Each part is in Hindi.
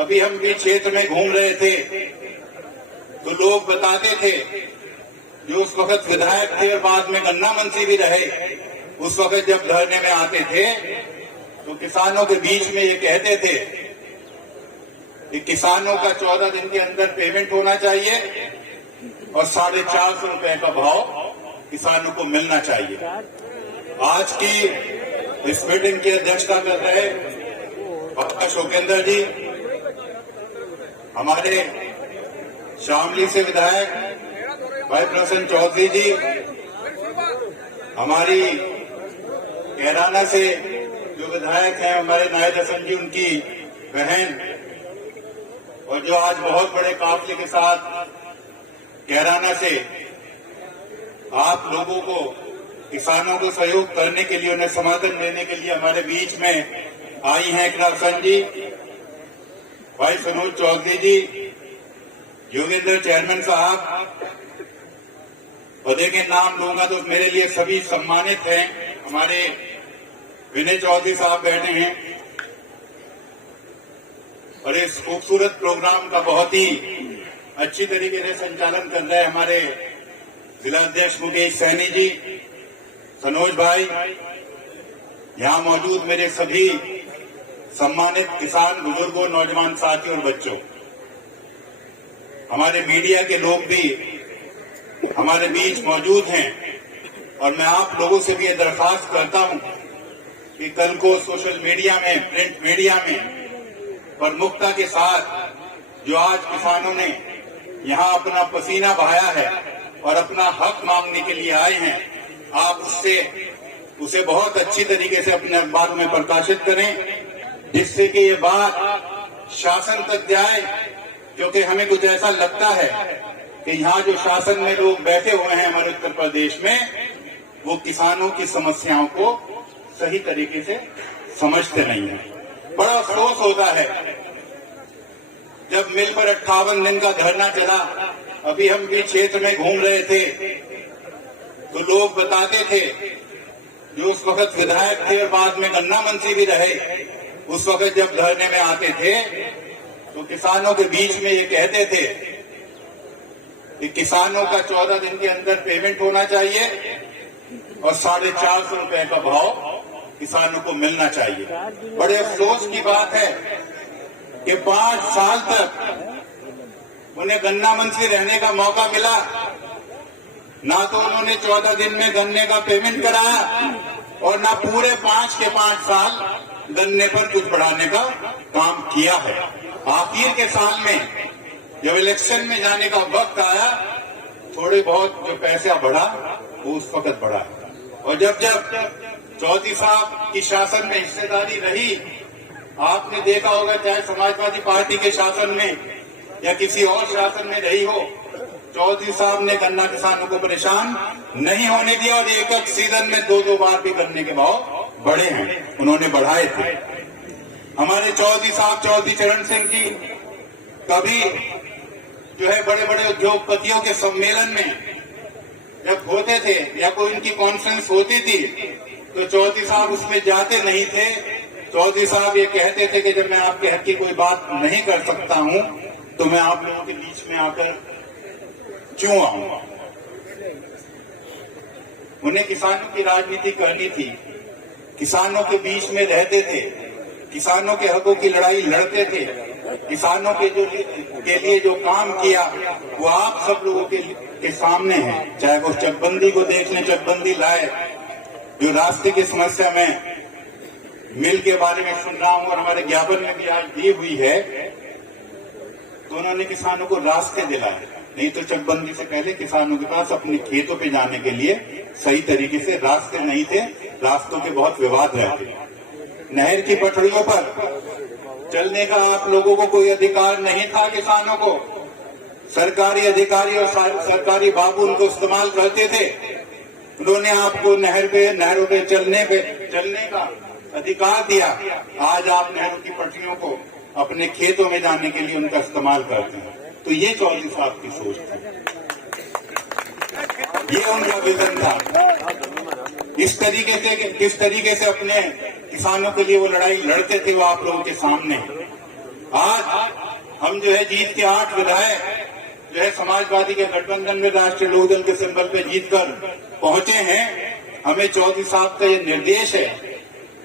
अभी हम भी क्षेत्र में घूम रहे थे तो लोग बताते थे, जो उस वक्त विधायक थे और बाद में गन्ना मंत्री भी रहे, उस वक्त जब धरने में आते थे तो किसानों के बीच में ये कहते थे कि किसानों का 14 दिन के अंदर पेमेंट होना चाहिए और 450 रुपए का भाव किसानों को मिलना चाहिए। आज की इस मीटिंग की अध्यक्षता कर रहे डॉक्टर शोकेंद्र जी, हमारे शामली से विधायक भाई प्रसन्न चौधरी जी, हमारी कैराना से जो विधायक हैं हमारे नायब हसन जी, उनकी बहन, और जो आज बहुत बड़े काफले के साथ कैराना से आप लोगों को, किसानों को सहयोग करने के लिए, उन्हें समर्थन देने के लिए हमारे बीच में आई हैं कृष्ण जी, भाई सनोज चौधरी जी, योगेंद्र चेयरमैन साहब, और देखिए नाम लूंगा तो मेरे लिए सभी सम्मानित हैं। हमारे विनय चौधरी साहब बैठे हैं और इस खूबसूरत प्रोग्राम का बहुत ही अच्छी तरीके से संचालन कर रहे हैं हमारे जिला अध्यक्ष मुकेश सैनी जी, सनोज भाई, यहाँ मौजूद मेरे सभी सम्मानित किसान बुजुर्गों, नौजवान साथियों और बच्चों, हमारे मीडिया के लोग भी हमारे बीच मौजूद हैं। और मैं आप लोगों से भी ये दरख्वास्त करता हूं कि कल को सोशल मीडिया में, प्रिंट मीडिया में प्रमुखता के साथ जो आज किसानों ने यहाँ अपना पसीना बहाया है और अपना हक मांगने के लिए आए हैं, आप उसे बहुत अच्छी तरीके से अपने अखबार में प्रकाशित करें, जिससे कि ये बात शासन तक जाए। क्योंकि हमें कुछ ऐसा लगता है कि यहाँ जो शासन में लोग बैठे हुए हैं हमारे उत्तर प्रदेश में, वो किसानों की समस्याओं को सही तरीके से समझते नहीं है। बड़ा अफसोस होता है जब मिल पर 58 दिन का धरना चला। अभी हम भी क्षेत्र में घूम रहे थे तो लोग बताते थे, जो उस वक्त विधायक थे और बाद में गन्ना मंत्री भी रहे, उस वक्त जब धरने में आते थे तो किसानों के बीच में ये कहते थे कि किसानों का 14 दिन के अंदर पेमेंट होना चाहिए और 450 रुपए का भाव किसानों को मिलना चाहिए। बड़े अफसोस की बात है कि 5 साल तक उन्हें गन्ना मंत्री रहने का मौका मिला, ना तो उन्होंने 14 दिन में गन्ने का पेमेंट कराया और ना पूरे 5 के 5 साल गन्ने पर कुछ बढ़ाने का काम किया है। आखिर के साल में जब इलेक्शन में जाने का वक्त आया, थोड़े बहुत जो पैसा बढ़ा वो उस वक्त बढ़ा। और जब चौधरी साहब की शासन में हिस्सेदारी रही, आपने देखा होगा, चाहे समाजवादी पार्टी के शासन में या किसी और शासन में रही हो, चौधरी साहब ने गन्ना किसानों को परेशान नहीं होने दिया और एक सीजन में 2-2 बार भी गन्ने के भाव बढ़े हैं, उन्होंने बढ़ाए थे। हमारे चौधरी साहब, चौधरी चरण सिंह जी, कभी जो है बड़े बड़े उद्योगपतियों के सम्मेलन में जब होते थे या कोई इनकी कॉन्फ्रेंस होती थी तो चौधरी साहब उसमें जाते नहीं थे। चौधरी साहब ये कहते थे कि जब मैं आपके हक की कोई बात नहीं कर सकता हूं तो मैं आप लोगों के बीच में आकर क्यों आऊंगा। उन्हें किसानों की राजनीति करनी थी, किसानों के बीच में रहते थे, किसानों के हकों की लड़ाई लड़ते थे, किसानों के लिए जो काम किया वो आप सब लोगों के सामने है। चाहे वो चकबंदी को देख लें, चकबंदी लाए, जो रास्ते की समस्या में मिल के बारे में सुन रहा हूं और हमारे ज्ञापन में भी आज दी हुई है, तो उन्होंने किसानों को रास्ते दिलाए। नहीं तो चकबंदी से पहले किसानों के पास अपने खेतों पे जाने के लिए सही तरीके से रास्ते नहीं थे, रास्तों के बहुत विवाद रहते। नहर की पटरियों पर चलने का आप लोगों को कोई अधिकार नहीं था। किसानों को सरकारी अधिकारी और सरकारी बाबू उनको इस्तेमाल करते थे। उन्होंने आपको नहरों पे चलने का अधिकार दिया। आज आप नहरों की पटरियों को अपने खेतों में जाने के लिए उनका इस्तेमाल करते हैं। तो ये चौधरी साहब की सोच थी, ये उनका विजन था। किस तरीके से अपने किसानों के लिए वो लड़ाई लड़ते थे, वो आप लोगों के सामने। आज हम जो है जीत के 8 विधायक जो है समाजवादी के गठबंधन में राष्ट्रीय लोकदल के सिंबल पे जीत कर पहुंचे हैं। हमें चौधरी साहब का ये निर्देश है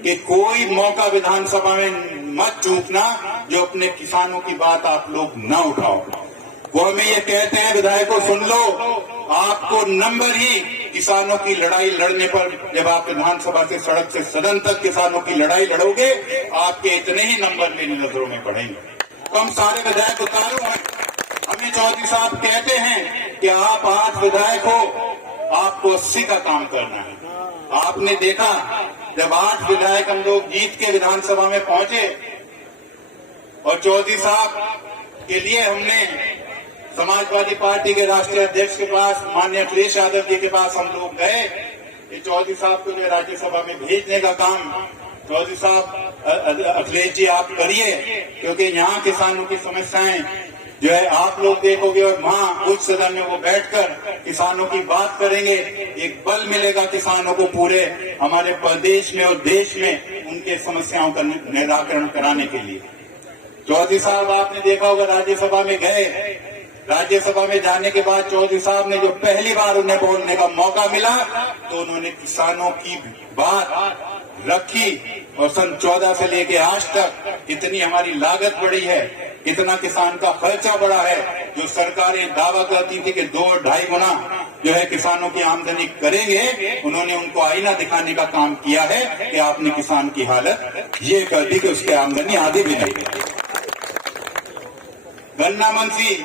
कि कोई मौका विधानसभा में मत चूकना जो अपने किसानों की बात आप लोग न उठाओ। वो हमें ये कहते हैं विधायकों सुन लो, आपको नंबर ही किसानों की लड़ाई लड़ने पर, जब आप विधानसभा से सड़क से सदन तक किसानों की लड़ाई लड़ोगे, आपके इतने ही नंबर मेरी नजरों में बढ़ेंगे। तो हम सारे विधायक उतारू हैं। हमें चौधरी साहब कहते हैं कि आप 8 विधायक हो, आपको 80 का काम करना है। आपने देखा जब 8 विधायक हम लोग जीत के विधानसभा में पहुंचे और चौधरी साहब के लिए हमने समाजवादी पार्टी के राष्ट्रीय अध्यक्ष के पास, माननीय अखिलेश यादव जी के पास हम लोग गए कि चौधरी साहब को जो राज्यसभा में भेजने का काम चौधरी साहब अखिलेश जी आप करिए, क्योंकि यहाँ किसानों की समस्याएं जो है आप लोग देखोगे और वहाँ उच्च सदन में वो बैठकर किसानों की बात करेंगे। एक बल मिलेगा किसानों को पूरे हमारे प्रदेश में और देश में उनके समस्याओं का निराकरण कराने के लिए। चौधरी साहब आपने देखा होगा राज्यसभा में गए, राज्यसभा में जाने के बाद चौधरी साहब ने जो पहली बार उन्हें बोलने का मौका मिला तो उन्होंने किसानों की बात रखी और सन 14 से लेके आज तक इतनी हमारी लागत बढ़ी है, इतना किसान का खर्चा बढ़ा है, जो सरकारें दावा करती थी कि 2-2.5 गुना जो है किसानों की आमदनी करेंगे, उन्होंने उनको आईना दिखाने का काम किया है कि आपने किसान की हालत ये कर दी कि उसकी आमदनी आधी भी नहीं है। गन्ना मंत्री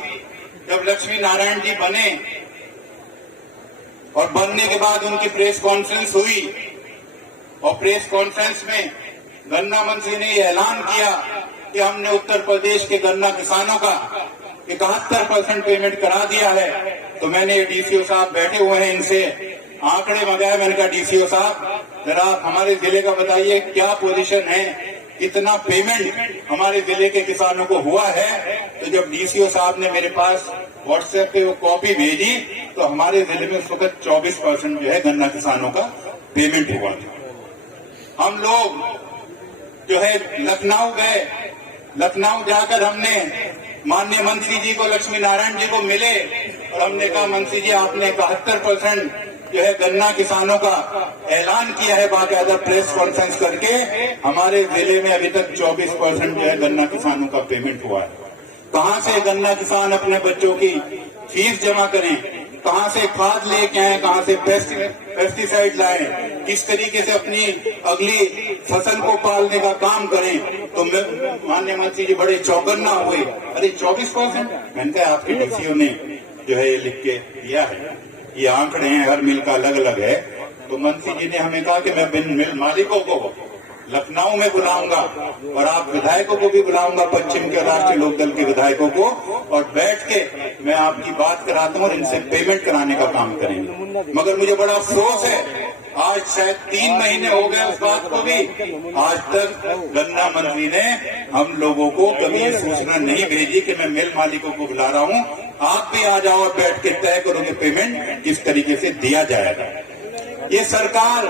जब लक्ष्मी नारायण जी बने और बनने के बाद उनकी प्रेस कॉन्फ्रेंस हुई और प्रेस कॉन्फ्रेंस में गन्ना मंत्री ने ये ऐलान किया कि हमने उत्तर प्रदेश के गन्ना किसानों का 71% पेमेंट करा दिया है। तो मैंने डीसीओ साहब बैठे हुए हैं, इनसे आंकड़े मंगाए। मैंने कहा डीसीओ साहब जरा हमारे जिले का बताइए क्या पोजीशन है, कितना पेमेंट हमारे जिले के किसानों को हुआ है। तो जब डीसीओ साहब ने मेरे पास व्हाट्सएप पे वो कॉपी भेजी तो हमारे जिले में उस वक्त 24% जो है गन्ना किसानों का पेमेंट हुआ था। हम लोग जो है लखनऊ गए, लखनऊ जाकर हमने माननीय मंत्री जी को, लक्ष्मी नारायण जी को मिले और हमने कहा मंत्री जी आपने 71% जो है गन्ना किसानों का ऐलान किया है बाकायदा प्रेस कॉन्फ्रेंस करके, हमारे जिले में अभी तक 24% जो है गन्ना किसानों का पेमेंट हुआ है। कहाँ से गन्ना किसान अपने बच्चों की फीस जमा करें, कहाँ से खाद लेके आए, कहाँ से पेस्टिसाइड लाएं, किस तरीके से अपनी अगली फसल को पालने का काम करें। तो माननीय मंत्री जी बड़े चौकन्ना हुए, अरे 24%। मैंने कहा आपके डीसीओ ने जो है ये लिख के दिया है, ये आंकड़े हैं, हर मिल का अलग अलग है। तो मंत्री जी ने हमें कहा कि मैं मिल मालिकों को लखनऊ में बुलाऊंगा और आप विधायकों को भी बुलाऊंगा, पश्चिम के राष्ट्रीय लोकदल के विधायकों को, और बैठ के मैं आपकी बात कराता हूँ और इनसे पेमेंट कराने का काम करेंगे। मगर मुझे बड़ा अफसोस है, आज शायद 3 महीने हो गए उस बात को भी, आज तक गन्ना मंत्री ने हम लोगों को कभी ये सूचना नहीं भेजी कि मैं मिल मालिकों को बुला रहा हूँ, आप भी आ जाओ और बैठ के तय करो कि पेमेंट किस तरीके से दिया जाएगा। ये सरकार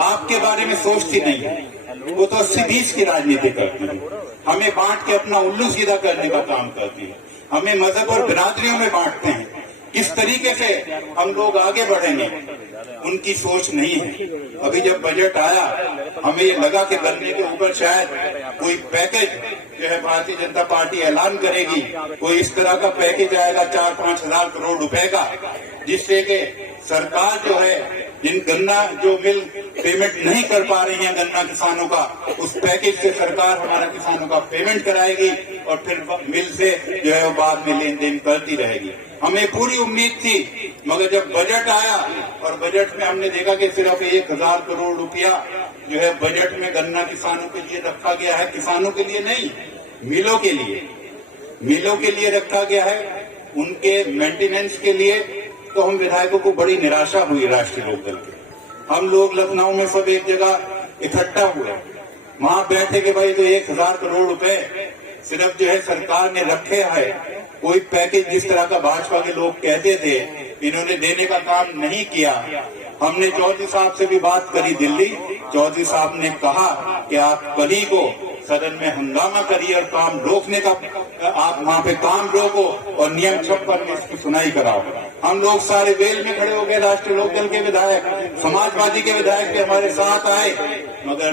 आपके बारे में सोचती नहीं है, वो तो 80-20 की राजनीति करती है, हमें बांट के अपना उल्लू सीधा करने का काम करती है, हमें मजहब और बिरादरियों में बांटते हैं। किस तरीके से हम लोग आगे बढ़ेंगे उनकी सोच नहीं है। अभी जब बजट आया हमें ये लगा कि गन्ने के ऊपर शायद कोई पैकेज जो है भारतीय जनता पार्टी ऐलान करेगी, कोई इस तरह का पैकेज आएगा 4-5 हजार करोड़ रुपए का, जिससे कि सरकार जो है जिन गन्ना जो मिल पेमेंट नहीं कर पा रही है गन्ना किसानों का, उस पैकेज से सरकार हमारा किसानों का पेमेंट कराएगी और फिर मिल से जो है वो बाद में लेन देन करती रहेगी। हमें पूरी उम्मीद थी, मगर जब बजट आया और बजट में हमने देखा कि सिर्फ 1000 करोड़ रुपया जो है बजट में गन्ना किसानों के लिए रखा गया है, किसानों के लिए नहीं, मिलों के लिए, मिलों के लिए रखा गया है, उनके मेंटेनेंस के लिए। तो हम विधायकों को बड़ी निराशा हुई राष्ट्रीय लोकदल के। हम लोग लखनऊ में सब एक जगह इकट्ठा हुए, वहां बैठे कि भाई तो 1000 करोड़ रुपए सिर्फ जो है सरकार ने रखे है, कोई पैकेज जिस तरह का भाजपा के लोग कहते थे इन्होंने देने का काम नहीं किया। हमने चौधरी साहब से भी बात करी दिल्ली, चौधरी साहब ने कहा कि आप कल ही को सदन में हंगामा करिए और काम रोकने का आप वहाँ पे काम रोको और नियम 56 में इसकी सुनाई कराओ। हम लोग सारे वेल में खड़े हो गए, राष्ट्रीय लोकदल के विधायक, समाजवादी के विधायक भी हमारे साथ आए, मगर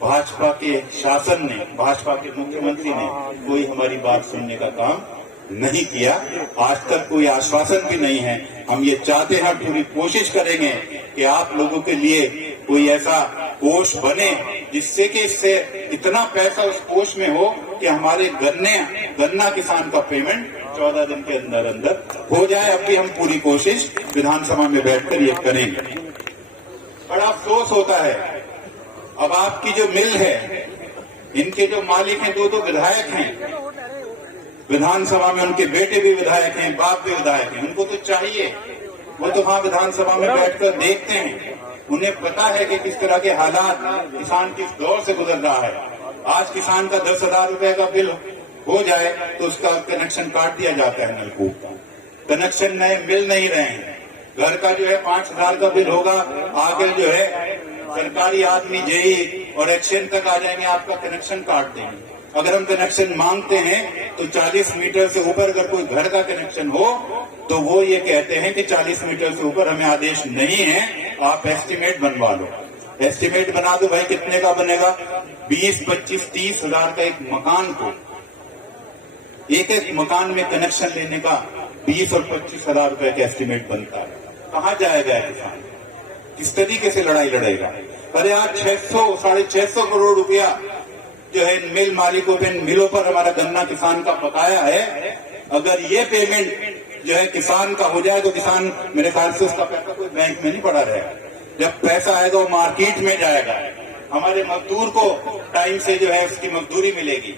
भाजपा के शासन ने, भाजपा के मुख्यमंत्री ने कोई हमारी बात सुनने का काम नहीं किया। आज तक कोई आश्वासन भी नहीं है। हम ये चाहते हैं, पूरी कोशिश करेंगे कि आप लोगों के लिए कोई ऐसा कोष बने जिससे कि इससे इतना पैसा उस कोष में हो कि हमारे गन्ना किसान का पेमेंट 14 दिन के अंदर अंदर हो जाए। अब भी हम पूरी कोशिश विधानसभा में बैठकर ये करेंगे। बड़ा अफसोस होता है, अब आपकी जो मिल है, इनके जो मालिक हैं, दो विधायक हैं विधानसभा में, उनके बेटे भी विधायक हैं, बाप भी विधायक हैं। उनको तो चाहिए, वो तो वहां विधानसभा में बैठकर देखते हैं, उन्हें पता है कि किस तरह के हालात किसान किस दौर से गुजर रहा है। आज किसान का 10,000 रुपए का बिल हो जाए तो उसका कनेक्शन काट दिया जाता है, नलकूप का कनेक्शन नए मिल नहीं रहे हैं। घर का जो है 5,000 का बिल होगा, आगे जो है सरकारी आदमी जेई और एक्शन तक आ जाएंगे, आपका कनेक्शन काट देंगे। अगर हम कनेक्शन मांगते हैं तो 40 मीटर से ऊपर अगर कोई घर का कनेक्शन हो तो वो ये कहते हैं कि 40 मीटर से ऊपर हमें आदेश नहीं है, आप एस्टीमेट बनवा लो। एस्टीमेट बना दो भाई, कितने का बनेगा? 20, 25, 30 हजार का एक मकान को, एक मकान में कनेक्शन लेने का 20 और 25 हजार रुपए का एस्टीमेट बनता है। कहाँ जाएगा किसान? किस तरीके से लड़ाई लड़ेगा? अरे आज 600, 650 करोड़ रुपया जो है मिल मालिकों पे, मिलों पर हमारा गन्ना किसान का बकाया है। अगर ये पेमेंट जो है किसान का हो जाए तो किसान, मेरे ख्याल से उसका पैसा कोई बैंक में नहीं पड़ा रहेगा। जब पैसा आएगा वो मार्केट में जाएगा, हमारे मजदूर को टाइम से जो है उसकी मजदूरी मिलेगी।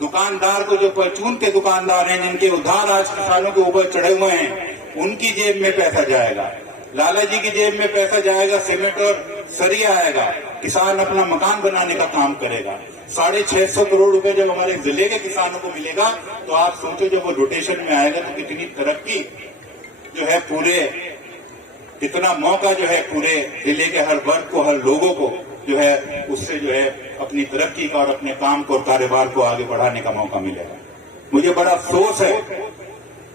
दुकानदार को, जो परचून के दुकानदार हैं जिनके उधार आज किसानों के ऊपर चढ़े हुए हैं, उनकी जेब में पैसा जाएगा। लाला जी की जेब में पैसा जाएगा, सीमेंट और सरिया आएगा, किसान अपना मकान बनाने का काम करेगा। 650 करोड़ रुपए जब हमारे जिले के किसानों को मिलेगा तो आप सोचो जब वो रोटेशन में आएगा तो कितनी तरक्की जो है, पूरे कितना मौका जो है पूरे जिले के हर वर्ग को, हर लोगों को जो है उससे जो है अपनी तरक्की का और अपने काम को और कारोबार को आगे बढ़ाने का मौका मिलेगा। मुझे बड़ा अफसोस है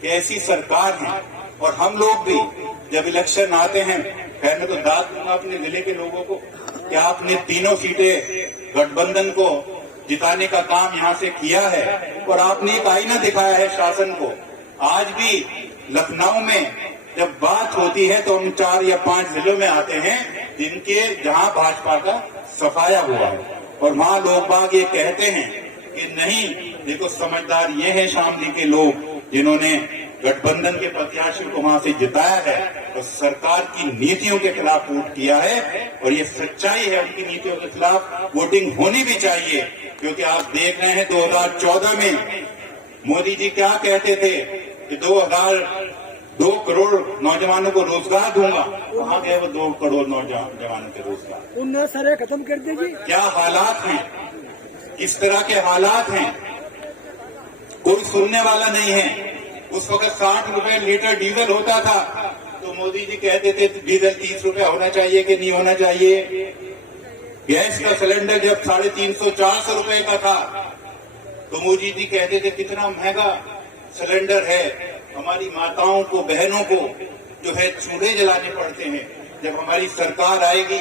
कि ऐसी सरकार है। और हम लोग भी जब इलेक्शन आते हैं, खैर मैं तो दाद दूंगा अपने जिले के लोगों को कि आपने तीनों सीटें गठबंधन को जिताने का काम यहाँ से किया है और आपने एक आईना दिखाया है शासन को। आज भी लखनऊ में जब बात होती है तो हम 4 या 5 जिलों में आते हैं जहाँ भाजपा का सफाया हुआ है और वहाँ लोग बाग ये कहते हैं कि नहीं, देखो समझदार ये है शामली के लोग जिन्होंने गठबंधन के प्रत्याशियों को वहां से जिताया है और सरकार की नीतियों के खिलाफ वोट किया है। और ये सच्चाई है, उनकी नीतियों के खिलाफ वोटिंग होनी भी चाहिए, क्योंकि आप देख रहे हैं 2014 में मोदी जी क्या कहते थे कि 2 करोड़ नौजवानों को रोजगार दूंगा। कहाँ गए वो 2 करोड़ नौजवानों के रोजगार? उन्हें सारे खत्म कर दीजिए। क्या हालात हैं, किस तरह के हालात हैं, कोई सुनने वाला नहीं है। उस वक्त 60 रुपए लीटर डीजल होता था तो मोदी जी कहते थे डीजल 30 रुपए होना चाहिए कि नहीं होना चाहिए। गैस का सिलेंडर जब 350-400 रुपए का था तो मोदी जी कहते थे कितना महंगा सिलेंडर है, हमारी माताओं को, बहनों को जो है चूल्हे जलाने पड़ते हैं। जब हमारी सरकार आएगी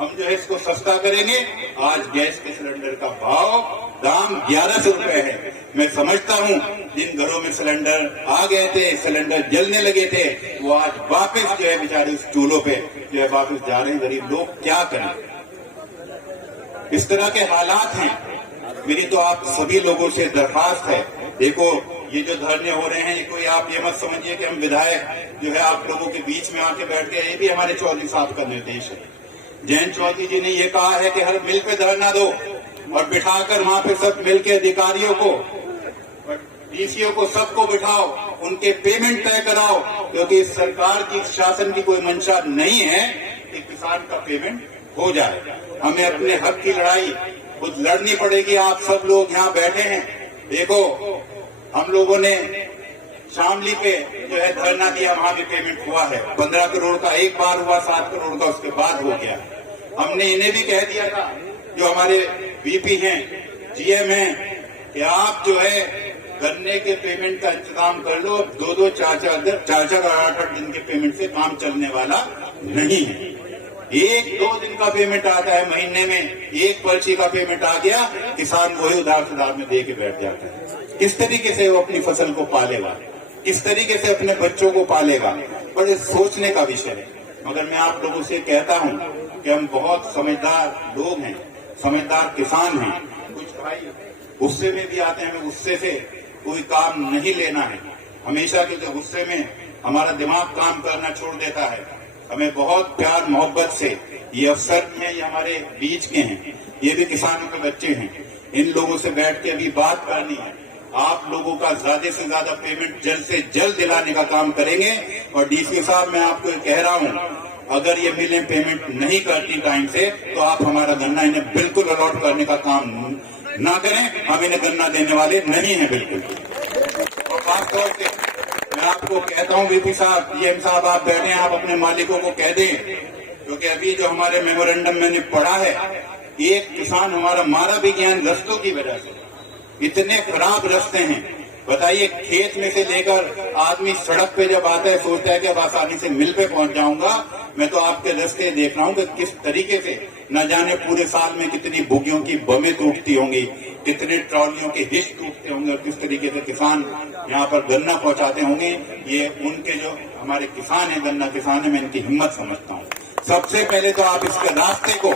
हम जो है इसको सस्ता करेंगे। आज गैस के सिलेंडर का दाम 1100 रुपए है। मैं समझता हूँ जिन घरों में सिलेंडर आ गए थे, सिलेंडर जलने लगे थे, वो आज वापस जो है बेचारे उस चूल्हों पे जो है वापस जा रहे हैं। गरीब लोग क्या करें? इस तरह के हालात हैं। मेरी तो आप सभी लोगों से दरखास्त है, देखो ये जो धरने हो रहे हैं, ये कोई आप ये मत समझिए कि हम विधायक जो है आप लोगों के बीच में आके बैठ गए। ये भी हमारे चौधरी साहब का निर्देश है। जयंत चौधरी जी ने ये कहा है कि हर मिल पे धरना दो और बिठाकर वहां पे सब मिल के अधिकारियों को, डीसीओ को, सबको बिठाओ, उनके पेमेंट तय कराओ, क्योंकि इस सरकार की, शासन की कोई मंशा नहीं है कि किसान का पेमेंट हो जाए। हमें अपने हक की लड़ाई खुद लड़नी पड़ेगी। आप सब लोग यहाँ बैठे हैं, देखो हम लोगों ने शामली पे जो है धरना दिया, वहां भी पेमेंट हुआ है। 15 करोड़ का एक बार हुआ, 7 करोड़ का उसके बाद हो गया। हमने इन्हें भी कह दिया था, जो हमारे वीपी हैं जीएम है कि आप जो है गन्ने के पेमेंट का इंतजाम कर लो। 2-2, 4-4, 8-8 दिन के पेमेंट से काम चलने वाला नहीं है। 1-2 दिन का पेमेंट आता है महीने में, एक पर्ची का पेमेंट आ गया, किसान वही उधार सुधार में दे के बैठ जाता है। किस तरीके से वो अपनी फसल को पालेगा, किस तरीके से अपने बच्चों को पालेगा, बड़े सोचने का विषय है। मगर मैं आप लोगों से कहता हूं कि हम बहुत समझदार लोग हैं, समझदार किसान हैं। कुछ भाई गुस्से में भी आते हैं, गुस्से से कोई काम नहीं लेना है। हमेशा के जो गुस्से में हमारा दिमाग काम करना छोड़ देता है। हमें बहुत प्यार मोहब्बत से, ये अफसर हैं, ये हमारे बीच के हैं, ये भी किसानों के बच्चे हैं, इन लोगों से बैठ के अभी बात करनी है। आप लोगों का ज्यादा से ज्यादा पेमेंट जल्द से जल्द दिलाने का काम करेंगे। और डीसी साहब, मैं आपको कह रहा हूं, अगर ये मिलें पेमेंट नहीं करती टाइम से तो आप हमारा गन्ना इन्हें बिल्कुल अलॉट करने का काम ना करें। हम इन्हें गन्ना देने वाले नहीं है बिल्कुल। और खासतौर से मैं आपको कहता हूं वीपी साहब, डीएम साहब, आप बैठे हैं, आप अपने मालिकों को कह दें, क्योंकि अभी जो हमारे मेमोरेंडम मैंने पढ़ा है, एक किसान हमारा मारा भी गया रस्तों की वजह से। इतने खराब रास्ते हैं, बताइए। खेत में से लेकर आदमी सड़क पे जब आता है सोचता है कि अब आसानी से मिल पे पहुंच जाऊंगा। मैं तो आपके रास्ते देख रहा हूं कि किस तरीके से, न जाने पूरे साल में कितनी बुगियों की बमें टूटती होंगी, कितने ट्रॉलियों के हिस्स टूटते होंगे, और किस तरीके से किसान यहाँ पर गन्ना पहुंचाते होंगे। ये उनके जो हमारे किसान है, गन्ना किसान है, मैं इनकी हिम्मत समझता हूँ। सबसे पहले तो आप इसके रास्ते को,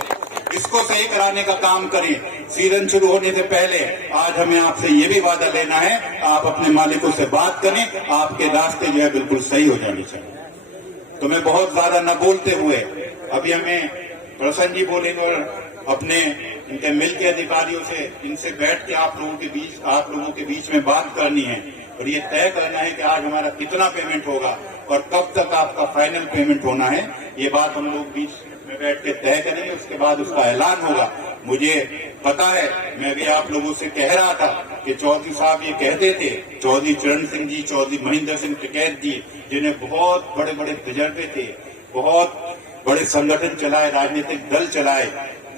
इसको सही कराने का काम करें। सीजन शुरू होने से पहले आज हमें आपसे ये भी वादा लेना है, आप अपने मालिकों से बात करें, आपके रास्ते जो है बिल्कुल सही हो जाने चाहिए। तो मैं बहुत ज्यादा न बोलते हुए अभी हमें प्रसन्न जी बोलेंगे और अपने इनके मिल के अधिकारियों से, इनसे बैठ के आप लोगों के बीच में बात करनी है और ये तय करना है कि आज हमारा कितना पेमेंट होगा और कब तक आपका फाइनल पेमेंट होना है। ये बात हम लोग बीच में बैठ के तय करेंगे, उसके बाद उसका ऐलान होगा। मुझे पता है, मैं भी आप लोगों से कह रहा था कि चौधरी साहब ये कहते थे, चौधरी चरण सिंह जी, चौधरी महेंद्र सिंह टिकैत जी, जिन्हें बहुत बड़े बड़े तजर्बे थे, बहुत बड़े संगठन चलाए, राजनीतिक दल चलाए,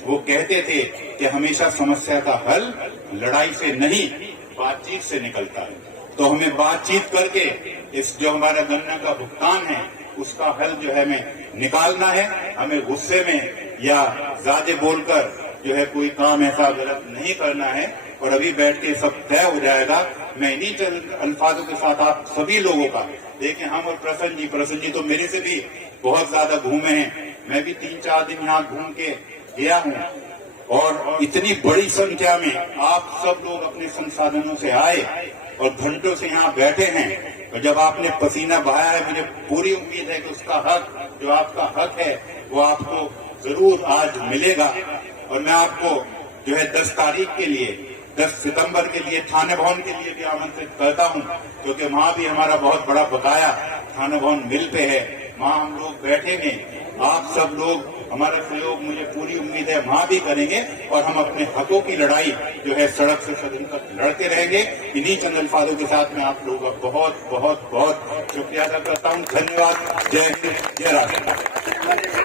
वो कहते थे कि हमेशा समस्या का हल लड़ाई से नहीं, बातचीत से निकलता है। तो हमें बातचीत करके इस जो हमारा गन्ना का भुगतान है उसका हल जो है हमें निकालना है। हमें गुस्से में या ज्यादा बोलकर जो है कोई काम ऐसा गलत नहीं करना है और अभी बैठ के सब तय हो जाएगा। मैं इन्हीं अल्फाजों के साथ आप सभी लोगों का, देखें, हम और प्रसन्न जी तो मेरे से भी बहुत ज्यादा घूमे हैं। मैं भी 3-4 दिन यहाँ घूम के गया हूँ और इतनी बड़ी संख्या में आप सब लोग अपने संसाधनों से आए और घंटों से यहाँ बैठे हैं। और जब आपने पसीना बहाया है, मुझे पूरी उम्मीद है कि उसका हक, जो आपका हक है, वो आपको जरूर आज मिलेगा। और मैं आपको जो है 10 तारीख के लिए, 10 सितंबर के लिए थाने भवन के लिए भी आमंत्रित करता हूँ, क्योंकि वहाँ भी हमारा बहुत बड़ा बकाया थाना भवन मिल पे है। वहाँ हम लोग बैठेंगे, आप सब लोग हमारा सहयोग, मुझे पूरी उम्मीद है, वहाँ भी करेंगे और हम अपने हकों की लड़ाई जो है सड़क से सदन तक लड़ते रहेंगे। इन्हीं चंद अल्फाजों के साथ मैं आप लोगों का बहुत बहुत बहुत शुक्रिया अदा करता हूँ। धन्यवाद। जय हिंद, जय राष्ट्र।